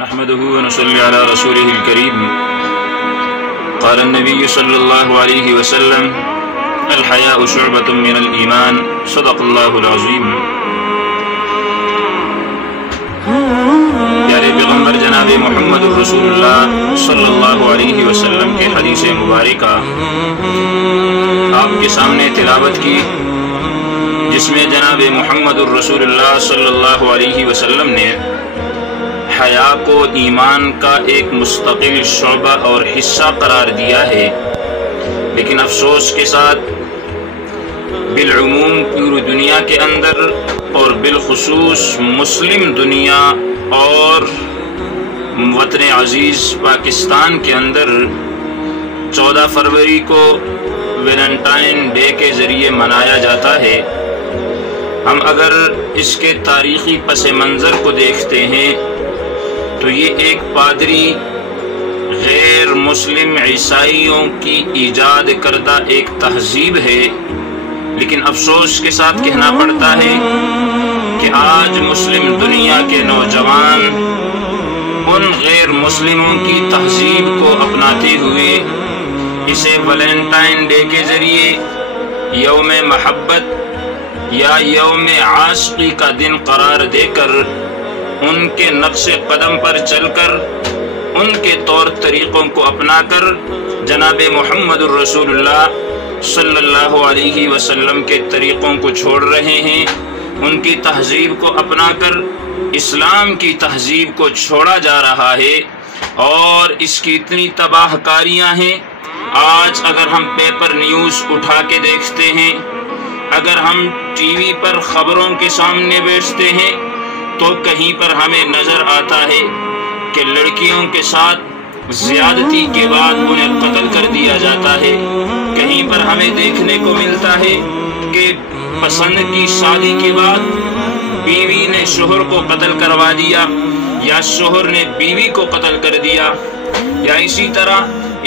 نحمده ونصلي على رسوله الكريم. قال النبي صلى الله عليه وسلم: الحياء شعبة من الإيمان. صدق الله العظيم. پیارے پیغمبر جناب محمد رسول اللہ صلی اللہ علیہ وسلم کے حدیث مبارکہ آپ کے سامنے تلاوت کی، جس میں جناب محمد الرسول اللہ صلی اللہ علیہ وسلم نے حیا کو ایمان کا ایک مستقل شعبہ اور حصہ قرار دیا ہے، لیکن افسوس کے ساتھ بالعموم پوری دنیا کے اندر اور بالخصوص مسلم دنیا اور وطن عزیز پاکستان کے اندر 14 فروری کو ویلنٹائن ڈے کے ذریعے منایا جاتا ہے۔ ہم اگر اس کے تاریخی پس منظر کو دیکھتے ہیں تو یہ ایک پادری غیر مسلم عیسائیوں کی ایجاد کردہ ایک تہذیب ہے، لیکن افسوس کے ساتھ کہنا پڑتا ہے کہ آج مسلم دنیا کے نوجوان ان غیر مسلموں کی تہذیب کو اپناتے ہوئے اسے ویلنٹائن ڈے کے ذریعے یوم محبت یا یوم عاشقی کا دن قرار دے کر ان کے نقش قدم پر چل کر ان کے طور طریقوں کو اپنا کر جناب محمد الرسول اللہ صلی اللہ علیہ وسلم کے طریقوں کو چھوڑ رہے ہیں، ان کی تہذیب کو اپنا کر اسلام کی تہذیب کو چھوڑا جا رہا ہے، اور اس کی اتنی تباہ کاریاں ہیں۔ آج اگر ہم پیپر نیوز اٹھا کے دیکھتے ہیں، اگر ہم ٹی وی پر خبروں کے سامنے بیٹھتے ہیں تو کہیں پر ہمیں نظر آتا ہے کہ لڑکیوں کے ساتھ زیادتی کے بعد انہیں قتل کر دیا جاتا ہے، کہیں پر ہمیں دیکھنے کو ملتا ہے کہ پسند کی شادی کے بعد بیوی نے شوہر کو قتل کروا دیا یا شوہر نے بیوی کو قتل کر دیا، یا اسی طرح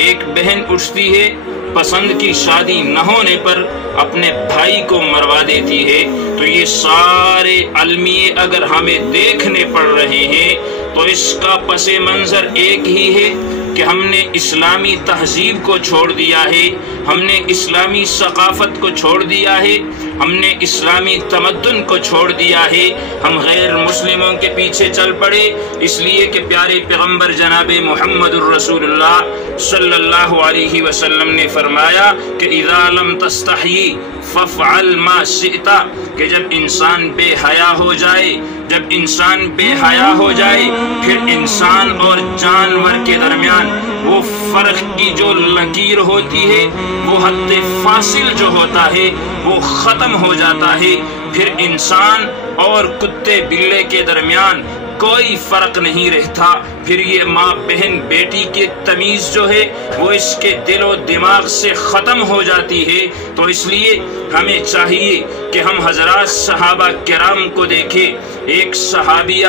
ایک بہن اٹھتی ہے پسند کی شادی نہ ہونے پر اپنے بھائی کو مروا دیتی ہے۔ تو یہ سارے المیے اگر ہمیں دیکھنے پڑ رہے ہیں تو اس کا پس منظر ایک ہی ہے کہ ہم نے اسلامی تہذیب کو چھوڑ دیا ہے، ہم نے اسلامی ثقافت کو چھوڑ دیا ہے، ہم نے اسلامی تمدن کو چھوڑ دیا ہے، ہم غیر مسلموں کے پیچھے چل پڑے، اس لیے کہ پیارے پیغمبر جناب محمد الرسول اللہ صلی اللہ علیہ وسلم نے فرمایا کہ اذا لم تستحیی فافعل ما شئت، کہ جب انسان بے حیا ہو جائے، جب انسان بے حیا ہو جائے، پھر انسان اور جانور کے درمیان وہ فرق کی جو لکیر ہوتی ہے، وہ حد فاصل جو ہوتا ہے وہ ختم ہو جاتا ہے، پھر انسان اور کتے بلے کے درمیان کوئی فرق نہیں رہتا، پھر یہ ماں بہن بیٹی کی تمیز جو ہے وہ اس کے دل و دماغ سے ختم ہو جاتی ہے۔ تو اس لیے ہمیں چاہیے کہ ہم حضرات صحابہ کرام کو دیکھیں۔ ایک صحابیہ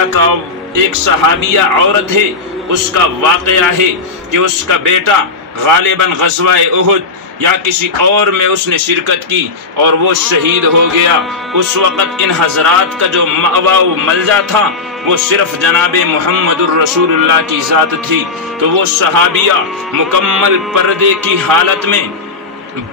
عورت ہے، اس کا واقعہ ہے کہ اس کا بیٹا غالباً غزوہ احد یا کسی اور میں اس نے شرکت کی اور وہ شہید ہو گیا۔ اس وقت ان حضرات کا جو مأویٰ و ملجا تھا وہ صرف جناب محمد الرسول اللہ کی ذات تھی۔ تو وہ صحابیہ مکمل پردے کی حالت میں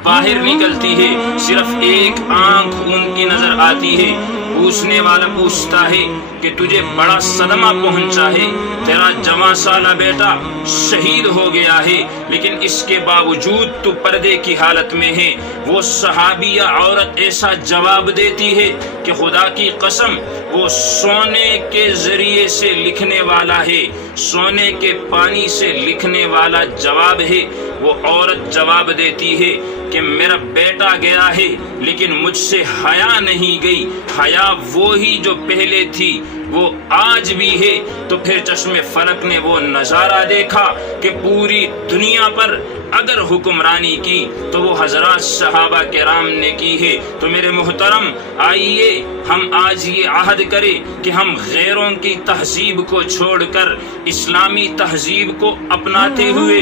باہر نکلتی ہے، صرف ایک آنکھ ان کی نظر آتی ہے۔ پوچھنے والا پوچھتا ہے کہ تجھے بڑا صدمہ پہنچا ہے، تیرا جوان سالہ بیٹا شہید ہو گیا ہے، لیکن اس کے باوجود تو پردے کی حالت میں ہے۔ وہ صحابیہ عورت ایسا جواب دیتی ہے کہ خدا کی قسم وہ سونے کے ذریعے سے لکھنے والا ہے، سونے کے پانی سے لکھنے والا جواب ہے۔ وہ عورت جواب دیتی ہے کہ میرا بیٹا گیا ہے لیکن مجھ سے حیا نہیں گئی، حیا وہی جو پہلے تھی وہ آج بھی ہے۔ تو پھر چشم فلک نے وہ نظارہ دیکھا کہ پوری دنیا پر اگر حکمرانی کی تو وہ حضرات صحابہ کرام نے کی ہے۔ تو میرے محترم، آئیے ہم آج یہ عہد کریں کہ ہم غیروں کی تہذیب کو چھوڑ کر اسلامی تہذیب کو اپناتے ہوئے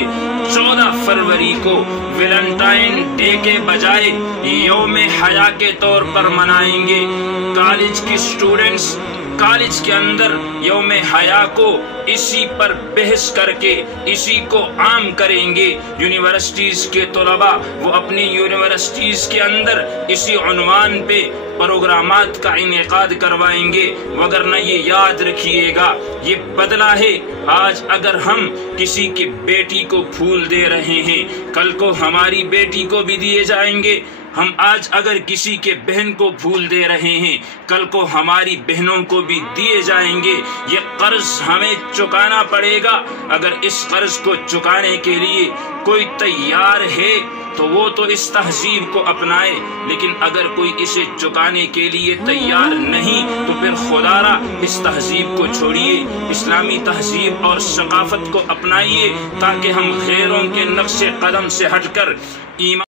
14 فروری کو ویلنٹائن ڈے کے بجائے یوم حیا کے طور پر منائیں گے۔ کالج کی اسٹوڈنٹس کالج کے اندر یوم حیا کو اسی پر بحث کر کے اسی کو عام کریں گے۔ یونیورسٹیز کے طلباء وہ اپنی یونیورسٹیز کے اندر اسی عنوان پہ پروگرامات کا انعقاد کروائیں گے، وگرنہ یہ یاد رکھیے گا یہ بدلہ ہے۔ آج اگر ہم کسی کی بیٹی کو پھول دے رہے ہیں، کل کو ہماری بیٹی کو بھی دیے جائیں گے۔ ہم آج اگر کسی کے بہن کو پھول دے رہے ہیں، کل کو ہماری بہنوں کو بھی دیے جائیں گے۔ یہ قرض ہمیں چکانا پڑے گا۔ اگر اس قرض کو چکانے کے لیے کوئی تیار ہے تو وہ تو اس تہذیب کو اپنائے، لیکن اگر کوئی اسے چکانے کے لیے تیار نہیں تو پھر خدا را اس تہذیب کو چھوڑیے، اسلامی تہذیب اور ثقافت کو اپنائیے، تاکہ ہم غیروں کے نقش قدم سے ہٹ کر ایمان